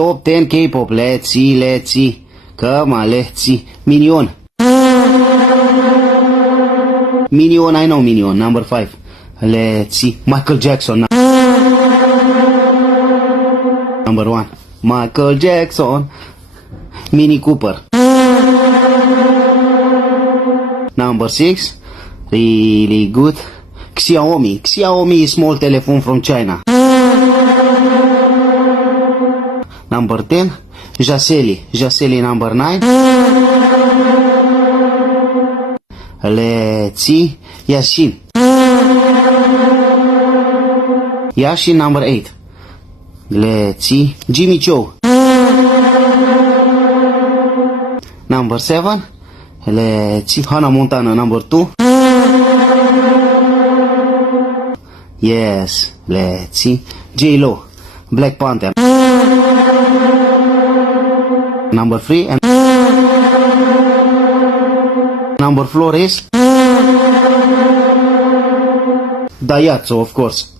Top 10 K-pop. Let's see. Come on, let's see. Minion. Minion, I know Minion. Number 5. Let's see. Michael Jackson. Number 1. Michael Jackson. Mini Cooper. Number 6. Really good. Xiaomi. Xiaomi is small telephone from China. Number 10. Jaseli. Jaseli number 9. Let's see. Yashin. Yashin number 8. Let's see. Jimmy Chou. Number 7. Let's see. Hannah Montana number 2. Yes. Let's see. J-Lo. Black Panther. Number 3 and number 4 is Daihatsu, of course.